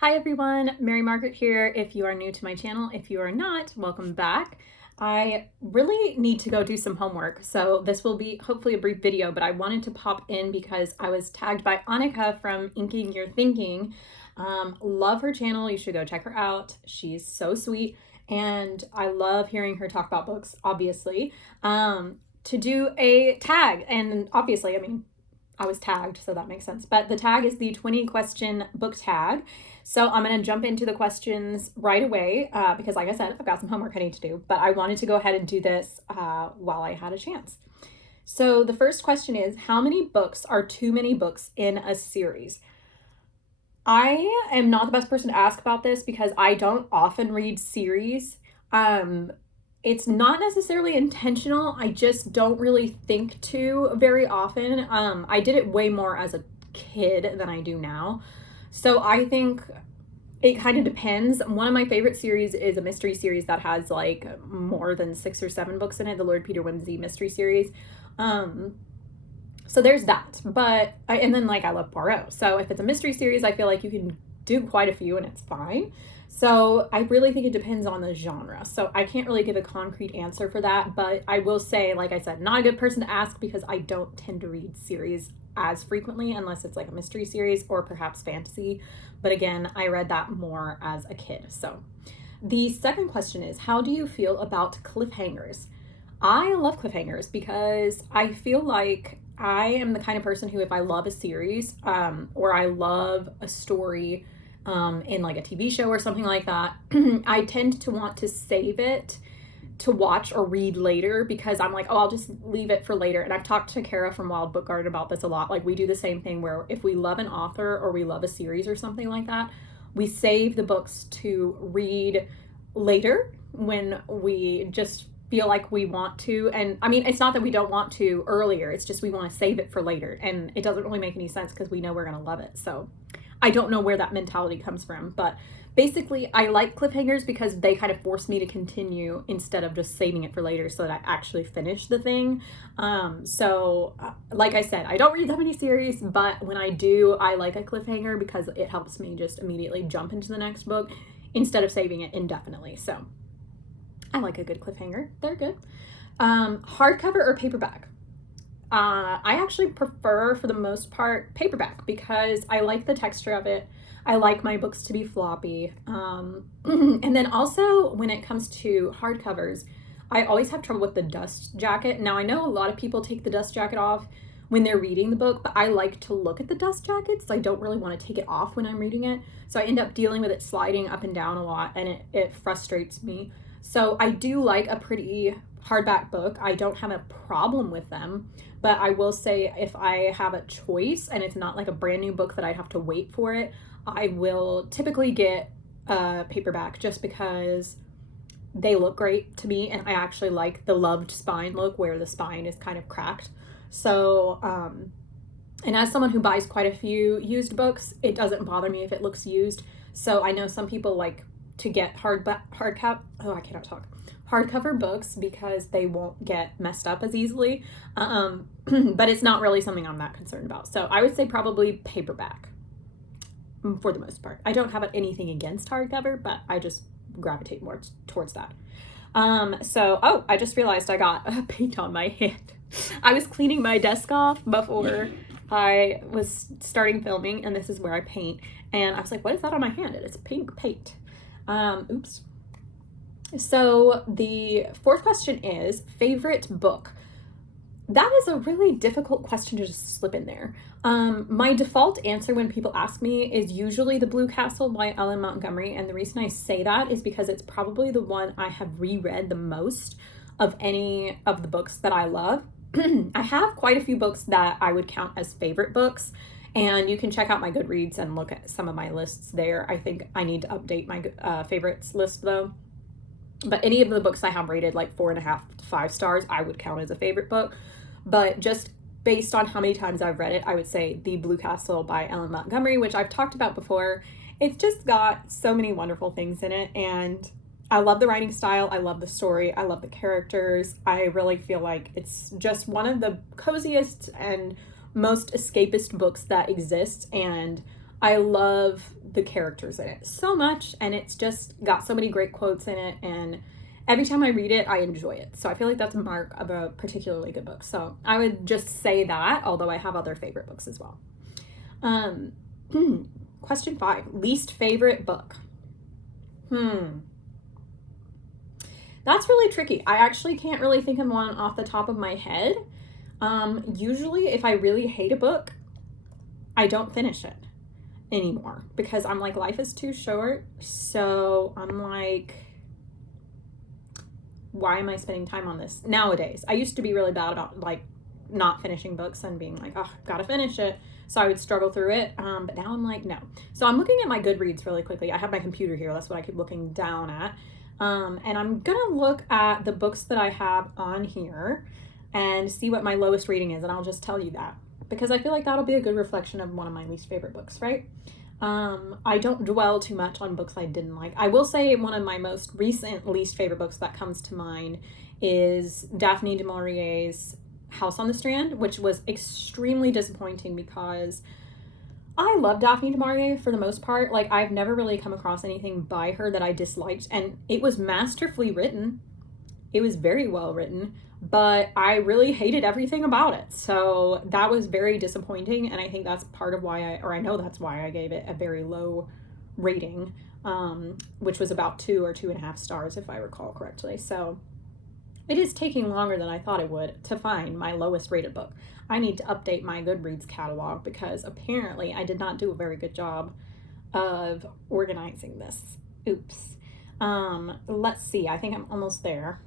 Hi everyone, Mary Margaret here. If you are new to my channel, if you are not, welcome back. I really need to go do some homework, so this will be hopefully a brief video, but I wanted to pop in because I was tagged by Annika from Inking Your Thinking. Love her channel, you should go check her out. She's so sweet, and I love hearing her talk about books, obviously. To do a tag, and obviously, I was tagged, so that makes sense. But the tag is the 20 question book tag. So I'm going to jump into the questions right away because, like I said, I've got some homework I need to do. But I wanted to go ahead and do this while I had a chance. So the first question is, how many books are too many books in a series? I am not the best person to ask about this because I don't often read series. It's not necessarily intentional. I just don't really think to very often. I did it way more as a kid than I do now. So I think it kind of depends. One of my favorite series is a mystery series that has like more than 6 or 7 books in it, the Lord Peter Wimsey mystery series. So there's that. And then like I love Poirot. So if it's a mystery series, I feel like you can do quite a few and it's fine. So I really think it depends on the genre. So I can't really give a concrete answer for that, but I will say, like I said, not a good person to ask because I don't tend to read series as frequently unless it's like a mystery series or perhaps fantasy. But again, I read that more as a kid. So the second question is, how do you feel about cliffhangers? I love cliffhangers because I feel like I am the kind of person who, if I love a series or I love a story, in like a TV show or something like that, I tend to want to save it to watch or read later because I'm like, oh, I'll just leave it for later. And I've talked to Kara from Wild Book Garden about this a lot. Like, we do the same thing where if we love an author or we love a series or something like that, we save the books to read later when we just feel like we want to. And I mean, it's not that we don't want to earlier, it's just we want to save it for later. And it doesn't really make any sense because we know we're going to love it. So I don't know where that mentality comes from, but basically I like cliffhangers because they kind of force me to continue instead of just saving it for later so that I actually finish the thing. Like I said, I don't read that many series, but when I do, I like a cliffhanger because it helps me just immediately jump into the next book instead of saving it indefinitely. So I like a good cliffhanger. They're good. Hardcover or paperback? I actually prefer, for the most part, paperback because I like the texture of it. I like my books to be floppy. And then also, when it comes to hardcovers, I always have trouble with the dust jacket. Now, I know a lot of people take the dust jacket off when they're reading the book, but I like to look at the dust jackets. So I don't really want to take it off when I'm reading it. So I end up dealing with it sliding up and down a lot, and it frustrates me. So I do like a pretty hardback book. I don't have a problem with them, but I will say if I have a choice and it's not like a brand new book that I have to wait for it, I will typically get a paperback just because they look great to me, and I actually like the loved spine look where the spine is kind of cracked. So and as someone who buys quite a few used books, it doesn't bother me if it looks used. So I know some people like to get hardcover books because they won't get messed up as easily. But it's not really something I'm that concerned about. So I would say probably paperback for the most part. I don't have anything against hardcover, but I just gravitate more towards that. I just realized I got paint on my hand. I was cleaning my desk off before I was starting filming, and this is where I paint. And I was like, what is that on my hand? It's pink paint. Oops. So the fourth question is favorite book. That is a really difficult question to just slip in there. My default answer when people ask me is usually The Blue Castle by Ellen Montgomery. And the reason I say that is because it's probably the one I have reread the most of any of the books that I love. I have quite a few books that I would count as favorite books, and you can check out my Goodreads and look at some of my lists there. I think I need to update my favorites list though. But any of the books I have rated like 4.5 to 5 stars, I would count as a favorite book. But just based on how many times I've read it, I would say The Blue Castle by Ellen Montgomery, which I've talked about before. It's just got so many wonderful things in it, and I love the writing style, I love the story, I love the characters. I really feel like it's just one of the coziest and most escapist books that exists, and I love the characters in it so much, and it's just got so many great quotes in it, and every time I read it, I enjoy it. So I feel like that's a mark of a particularly good book. So I would just say that, although I have other favorite books as well. Question 5, least favorite book. That's really tricky. I actually can't really think of one off the top of my head. Usually if I really hate a book, I don't finish it anymore because I'm like, life is too short. So I'm like, why am I spending time on this nowadays? I used to be really bad about like not finishing books and being like, oh, gotta finish it. So I would struggle through it. But now I'm like, no. So I'm looking at my Goodreads really quickly. I have my computer here. That's what I keep looking down at. And I'm gonna look at the books that I have on here and see what my lowest rating is. And I'll just tell you that because I feel like that'll be a good reflection of one of my least favorite books, right? I don't dwell too much on books I didn't like. I will say one of my most recent least favorite books that comes to mind is Daphne du Maurier's House on the Strand, which was extremely disappointing because I love Daphne du Maurier for the most part. Like, I've never really come across anything by her that I disliked, and it was masterfully written. It was very well written, but I really hated everything about it. So that was very disappointing, and I think that's part of why I know that's why I gave it a very low rating, which was about 2 or 2.5 stars, if I recall correctly. So it is taking longer than I thought it would to find my lowest rated book. I need to update my Goodreads catalog because apparently I did not do a very good job of organizing this. Oops. Let's see. I think I'm almost there.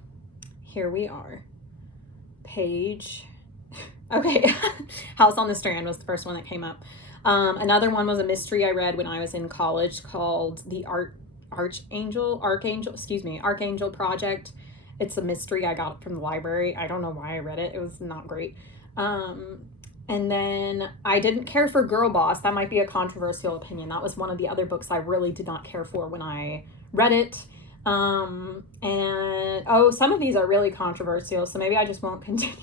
Here we are. Page. Okay. House on the Strand was the first one that came up. Another one was a mystery I read when I was in college called The Archangel Project. It's a mystery I got from the library. I don't know why I read it. It was not great. And then I didn't care for Girl Boss. That might be a controversial opinion. That was one of the other books I really did not care for when I read it. Some of these are really controversial, so maybe I just won't continue.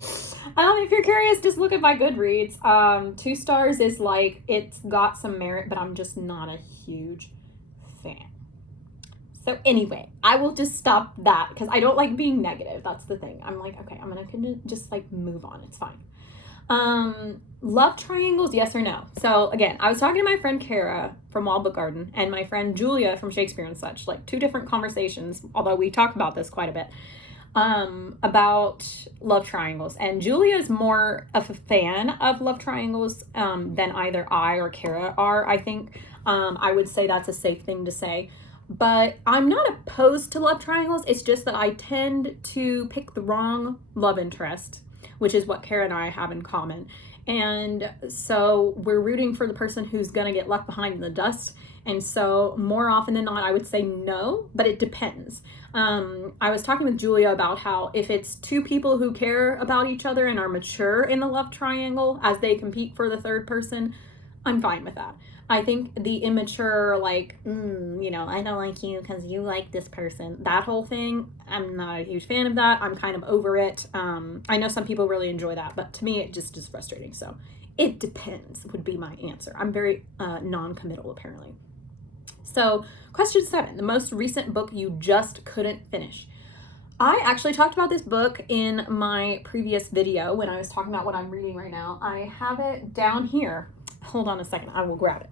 If you're curious, just look at my Goodreads. 2 stars is like, it's got some merit, but I'm just not a huge fan. So anyway, I will just stop that because I don't like being negative. That's the thing. I'm like, okay, I'm gonna just like move on. It's fine. Love triangles, yes or no? So again, I was talking to my friend Kara from Wild Book Garden and my friend Julia from Shakespeare and Such, like 2 different conversations, although we talk about this quite a bit, about love triangles. And Julia is more of a fan of love triangles than either I or Kara are, I think. I would say that's a safe thing to say. But I'm not opposed to love triangles. It's just that I tend to pick the wrong love interest, which is what Kara and I have in common. And so we're rooting for the person who's going to get left behind in the dust. And so more often than not, I would say no, but it depends. I was talking with Julia about how if it's 2 people who care about each other and are mature in the love triangle as they compete for the third person, I'm fine with that. I think the immature, like, I don't like you because you like this person, that whole thing, I'm not a huge fan of that. I'm kind of over it. I know some people really enjoy that, but to me, it just is frustrating. So it depends would be my answer. I'm very non-committal, apparently. So question 7, the most recent book you just couldn't finish. I actually talked about this book in my previous video when I was talking about what I'm reading right now. I have it down here. Hold on a second, I will grab it.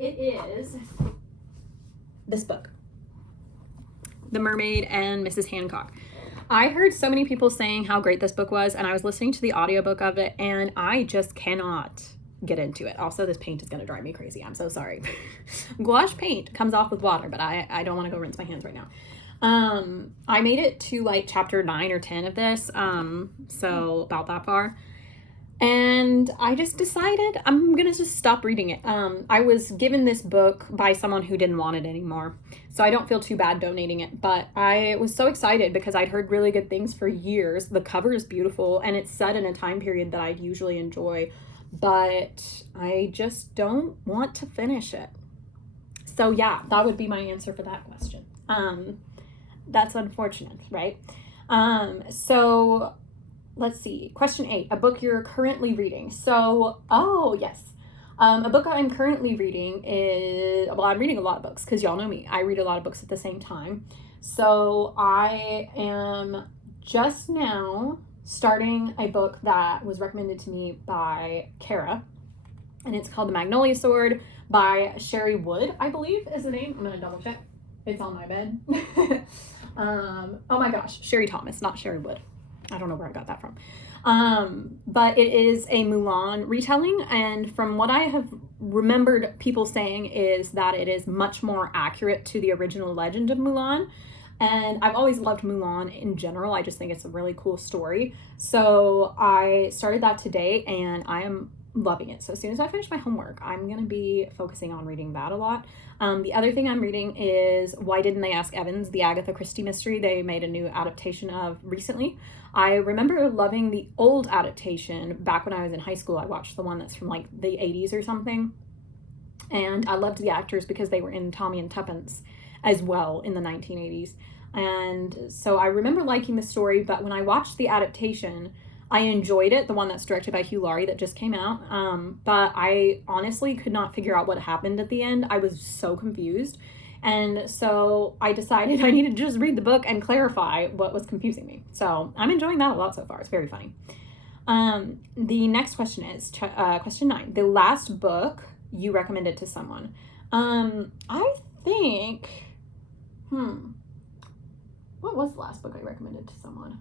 It is this book, The Mermaid and Mrs. Hancock. I heard so many people saying how great this book was, and I was listening to the audiobook of it, and I just cannot get into it. Also, this paint is going to drive me crazy. I'm so sorry. Gouache paint comes off with water, but I don't want to go rinse my hands right now. I made it to like chapter 9 or 10 of this, so about that far. And I just decided I'm going to just stop reading it. I was given this book by someone who didn't want it anymore, so I don't feel too bad donating it. But I was so excited because I'd heard really good things for years. The cover is beautiful, and it's set in a time period that I'd usually enjoy, but I just don't want to finish it. So yeah, that would be my answer for that question. That's unfortunate, right? So let's see. Question 8, a book you're currently reading. So, yes. A book I'm currently reading is, well, I'm reading a lot of books because y'all know me. I read a lot of books at the same time. So I am just now starting a book that was recommended to me by Kara, and it's called The Magnolia Sword by Sherry Wood, I believe is the name. I'm going to double check. It's on my bed. Oh my gosh, Sherry Thomas, not Sherry Wood. I don't know where I got that from. But it is a Mulan retelling, and from what I have remembered people saying is that it is much more accurate to the original legend of Mulan. And I've always loved Mulan in general. I just think it's a really cool story. So I started that today and I am loving it. So as soon as I finish my homework, I'm going to be focusing on reading that a lot. The other thing I'm reading is Why Didn't They Ask Evans, the Agatha Christie mystery they made a new adaptation of recently. I remember loving the old adaptation back when I was in high school. I watched the one that's from like the 80s or something. And I loved the actors because they were in Tommy and Tuppence as well in the 1980s. And so I remember liking the story, but when I watched the adaptation, I enjoyed it, the one that's directed by Hugh Laurie that just came out. But I honestly could not figure out what happened at the end. I was so confused. And so I decided I needed to just read the book and clarify what was confusing me. So I'm enjoying that a lot so far. It's very funny. The next question is question 9. The last book you recommended to someone. I think, what was the last book I recommended to someone?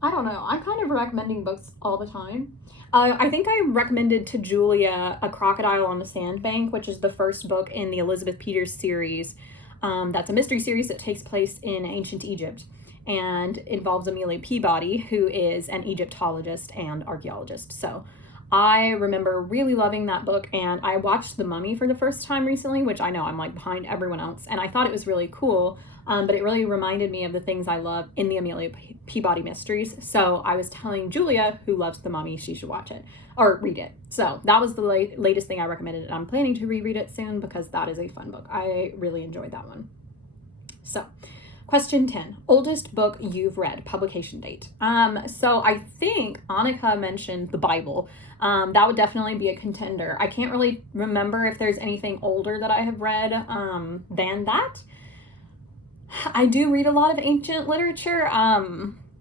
I don't know. I'm kind of recommending books all the time. I think I recommended to Julia A Crocodile on the Sandbank, which is the first book in the Elizabeth Peters series. That's a mystery series that takes place in ancient Egypt and involves Amelia Peabody, who is an Egyptologist and archaeologist. So I remember really loving that book, and I watched The Mummy for the first time recently, which I know I'm like behind everyone else, and I thought it was really cool, but it really reminded me of the things I love in the Amelia Peabody mysteries. So I was telling Julia, who loves The Mummy, she should watch it or read it. So that was the latest thing I recommended, and I'm planning to reread it soon because that is a fun book. I really enjoyed that one. So question 10, oldest book you've read, publication date. So I think Annika mentioned the Bible. That would definitely be a contender. I can't really remember if there's anything older that I have read than that. I do read a lot of ancient literature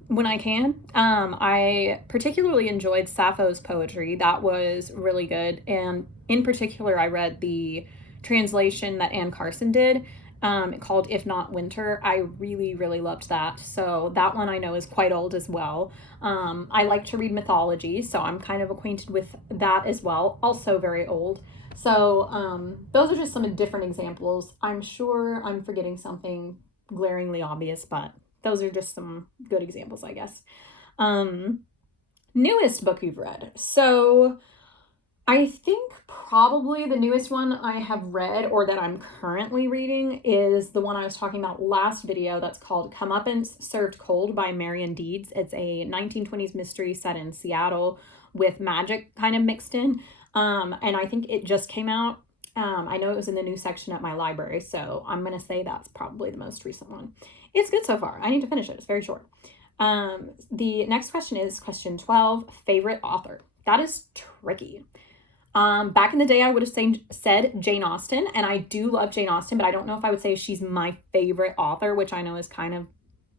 when I can. I particularly enjoyed Sappho's poetry. That was really good. And in particular, I read the translation that Anne Carson did called If Not Winter. I really, really loved that. So that one I know is quite old as well. I like to read mythology, so I'm kind of acquainted with that as well. Also very old. So those are just some different examples. I'm sure I'm forgetting something glaringly obvious, but those are just some good examples, I guess. Newest book you've read. So I think probably the newest one I have read or that I'm currently reading is the one I was talking about last video that's called Comeuppance Served Cold by Marion Deeds. It's a 1920s mystery set in Seattle with magic kind of mixed in. And I think it just came out. I know it was in the new section at my library, so I'm going to say that's probably the most recent one. It's good so far. I need to finish it. It's very short. The next question is question 12, favorite author. That is tricky. Back in the day, I would have said Jane Austen, and I do love Jane Austen, but I don't know if I would say she's my favorite author, which I know is kind of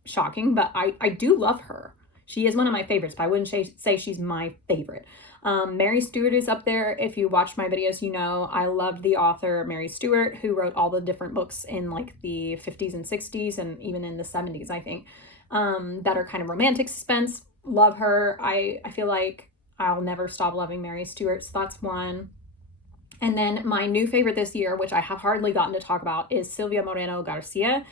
shocking, but I do love her. She is one of my favorites, but I wouldn't say she's my favorite. Mary Stuart is up there. If you watch my videos, you know I loved the author Mary Stuart, who wrote all the different books in like the 50s and 60s and even in the 70s, I think, that are kind of romantic suspense. Love her. I feel like I'll never stop loving Mary Stuart, so that's one. And then my new favorite this year, which I have hardly gotten to talk about, is Silvia Moreno Garcia.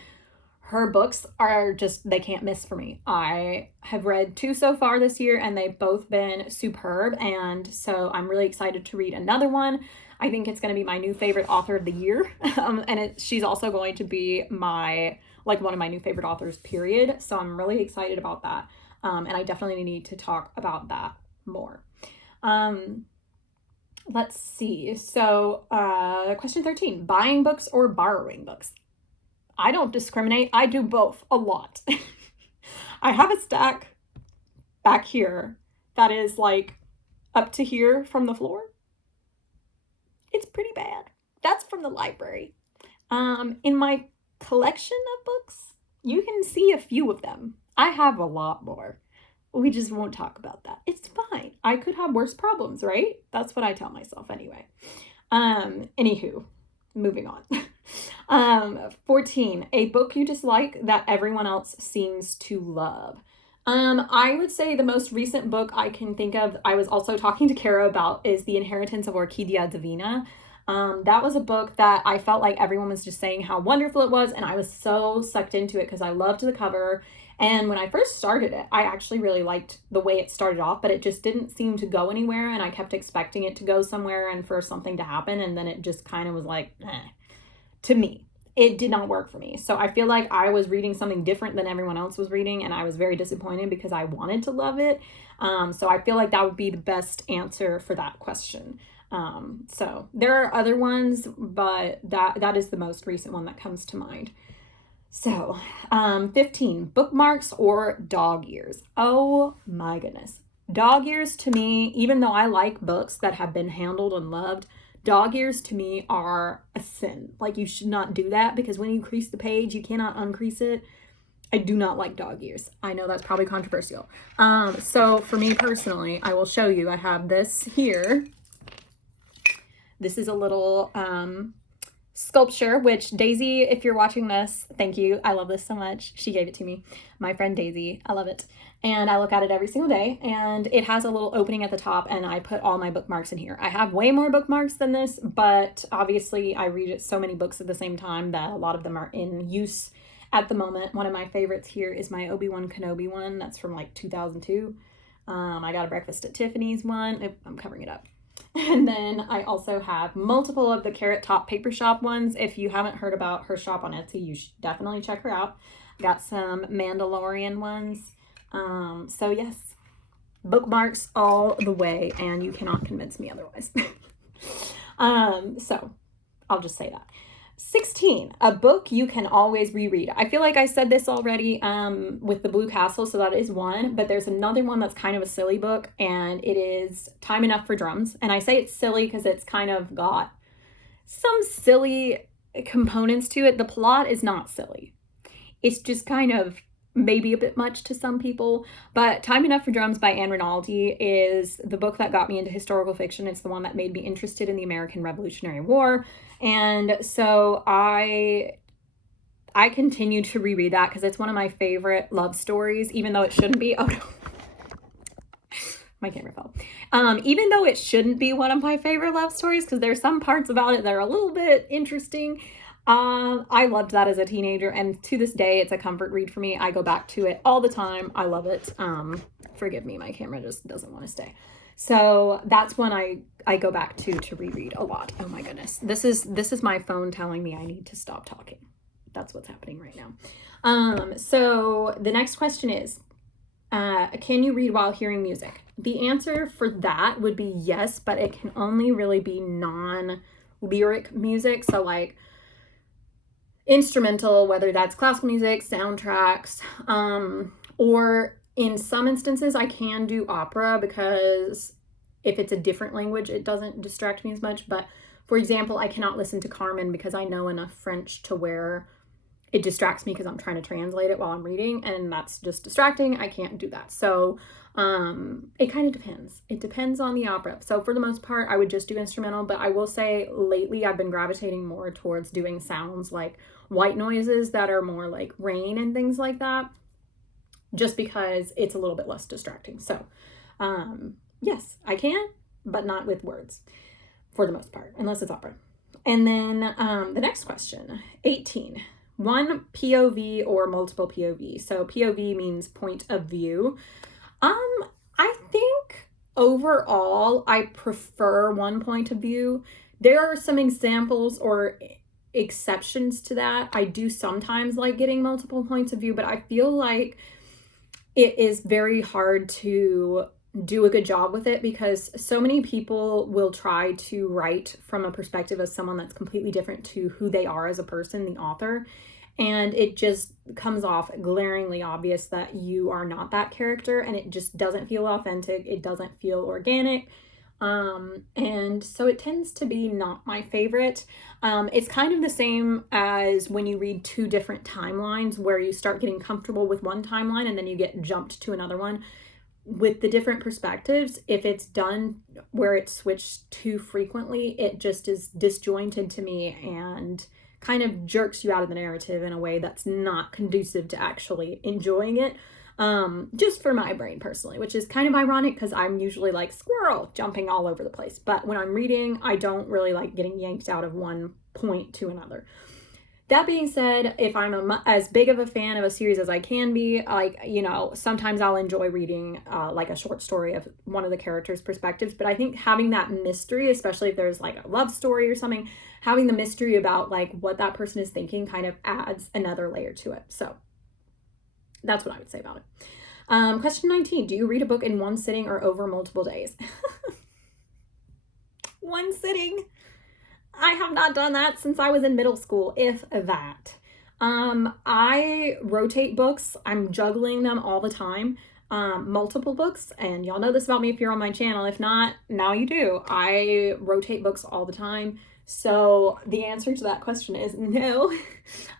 Her books are just, they can't miss for me. I have read 2 so far this year, and they've both been superb, and so I'm really excited to read another one. I think it's going to be my new favorite author of the year, and she's also going to be one of my new favorite authors, period, so I'm really excited about that, and I definitely need to talk about that more. Let's see. So, question 13, buying books or borrowing books? I don't discriminate. I do both a lot. I have a stack back here that is like up to here from the floor. It's pretty bad. That's from the library. In my collection of books, you can see a few of them. I have a lot more. We just won't talk about that. It's fine. I could have worse problems, right? That's what I tell myself anyway. Anywho, moving on. 14, a book you dislike that everyone else seems to love. I would say the most recent book I can think of, I was also talking to Kara about, is The Inheritance of Orquídea Divina. That was a book that I felt like everyone was just saying how wonderful it was, and I was so sucked into it because I loved the cover. And when I first started it, I actually really liked the way it started off, but it just didn't seem to go anywhere, and I kept expecting it to go somewhere and for something to happen, and then it just kind of was like, eh. To me, it did not work for me. So I feel like I was reading something different than everyone else was reading, and I was very disappointed because I wanted to love it. So I feel like that would be the best answer for that question. So there are other ones, but that is the most recent one that comes to mind. So, 15, bookmarks or dog ears. Oh my goodness. Dog ears to me, even though I like books that have been handled and loved, dog ears to me are a sin. Like, you should not do that because when you crease the page, you cannot uncrease it. I do not like dog ears. I know that's probably controversial. So for me personally, I will show you. I have this here. This is a little sculpture, which Daisy, if you're watching this, thank you. I love this so much. She gave it to me. My friend Daisy. I love it. And I look at it every single day, and it has a little opening at the top, and I put all my bookmarks in here. I have way more bookmarks than this, but obviously I read so many books at the same time that a lot of them are in use at the moment. One of my favorites here is my Obi-Wan Kenobi one. That's from like 2002. I got a Breakfast at Tiffany's one. I'm covering it up. And then I also have multiple of the Carrot Top Paper Shop ones. If you haven't heard about her shop on Etsy, you should definitely check her out. Got some Mandalorian ones. So yes, bookmarks all the way, and you cannot convince me otherwise. So I'll just say that. 16, a book you can always reread. I feel like I said this already with the Blue Castle, so that is one, but there's another one that's kind of a silly book, and it is Time Enough for Drums. And I say it's silly because it's kind of got some silly components to it. The plot is not silly. It's just kind of maybe a bit much to some people, but Time Enough for Drums by Anne Rinaldi is the book that got me into historical fiction. It's the one that made me interested in the American Revolutionary War, and so I continue to reread that because it's one of my favorite love stories, even though it shouldn't be. Oh no, my camera fell. Even though it shouldn't be one of my favorite love stories, because there's some parts about it that are a little bit interesting. I loved that as a teenager, and to this day, it's a comfort read for me. I go back to it all the time. I love it. Forgive me, my camera just doesn't want to stay. So that's one I go back to reread a lot. Oh my goodness. This is my phone telling me I need to stop talking. That's what's happening right now. So the next question is, can you read while hearing music? The answer for that would be yes, but it can only really be non-lyric music. So like instrumental, whether that's classical music, soundtracks, or in some instances I can do opera, because if it's a different language, it doesn't distract me as much. But for example, I cannot listen to Carmen because I know enough French to where it distracts me because I'm trying to translate it while I'm reading, and that's just distracting. I can't do that. So it kind of depends. It depends on the opera. So for the most part, I would just do instrumental, but I will say lately I've been gravitating more towards doing sounds like white noises that are more like rain and things like that, just because it's a little bit less distracting. So yes, I can, but not with words for the most part, unless it's opera. And then the next question, 18. One POV or multiple POV. So POV means point of view. I think overall I prefer one point of view. There are some examples or exceptions to that. I do sometimes like getting multiple points of view, but I feel like it is very hard to do a good job with it because so many people will try to write from a perspective of someone that's completely different to who they are as a person, the author. And it just comes off glaringly obvious that you are not that character, and it just doesn't feel authentic. It doesn't feel organic. And so it tends to be not my favorite. It's kind of the same as when you read two different timelines where you start getting comfortable with one timeline and then you get jumped to another one. With the different perspectives, if it's done where it's switched too frequently, it just is disjointed to me and kind of jerks you out of the narrative in a way that's not conducive to actually enjoying it. Just for my brain personally, which is kind of ironic because I'm usually like squirrel jumping all over the place. But when I'm reading, I don't really like getting yanked out of one point to another. That being said, if I'm as big of a fan of a series as I can be, like, you know, sometimes I'll enjoy reading like a short story of one of the characters' perspectives. But I think having that mystery, especially if there's like a love story or something, having the mystery about like what that person is thinking kind of adds another layer to it. So that's what I would say about it. Question 19, do you read a book in one sitting or over multiple days? One sitting. I have not done that since I was in middle school, if that. I rotate books. I'm juggling them all the time. Multiple books, and y'all know this about me if you're on my channel. If not, now you do. I rotate books all the time. So the answer to that question is no.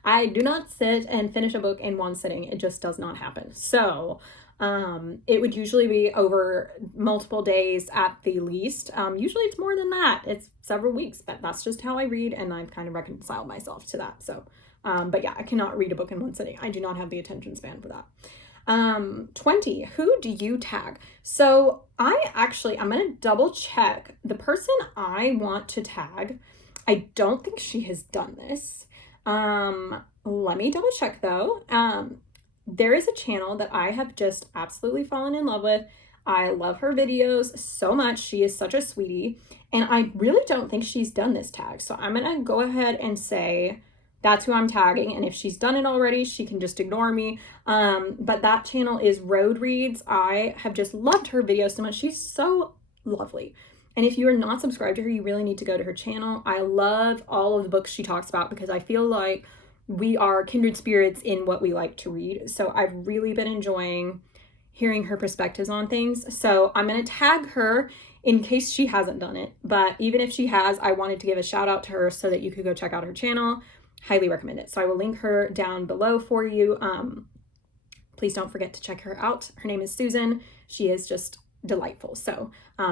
I do not sit and finish a book in one sitting. It just does not happen. So it would usually be over multiple days at the least. Usually it's more than that. It's several weeks, but that's just how I read, and I've kind of reconciled myself to that. So, but yeah, I cannot read a book in one sitting. I do not have the attention span for that. 20, who do you tag? So I'm going to double check the person I want to tag. I don't think she has done this. Let me double check though. There is a channel that I have just absolutely fallen in love with. I love her videos so much. She is such a sweetie. And I really don't think she's done this tag. So I'm going to go ahead and say that's who I'm tagging. And if she's done it already, she can just ignore me. But that channel is Road Reads. I have just loved her videos so much. She's so lovely. And if you are not subscribed to her, you really need to go to her channel. I love all of the books she talks about because I feel like we are kindred spirits in what we like to read. So I've really been enjoying hearing her perspectives on things. So I'm going to tag her in case she hasn't done it. But even if she has, I wanted to give a shout out to her so that you could go check out her channel. Highly recommend it. So I will link her down below for you. Please don't forget to check her out. Her name is Susan. She is just delightful. So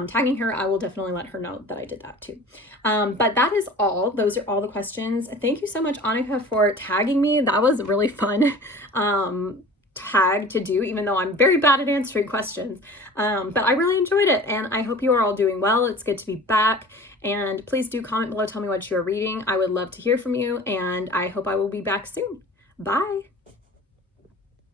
tagging her, I will definitely let her know that I did that too. But that is all. Those are all the questions. Thank you so much, Annika, for tagging me. That was a really fun tag to do, even though I'm very bad at answering questions. But I really enjoyed it, and I hope you are all doing well. It's good to be back. And please do comment below, tell me what you're reading. I would love to hear from you, and I hope I will be back soon. Bye.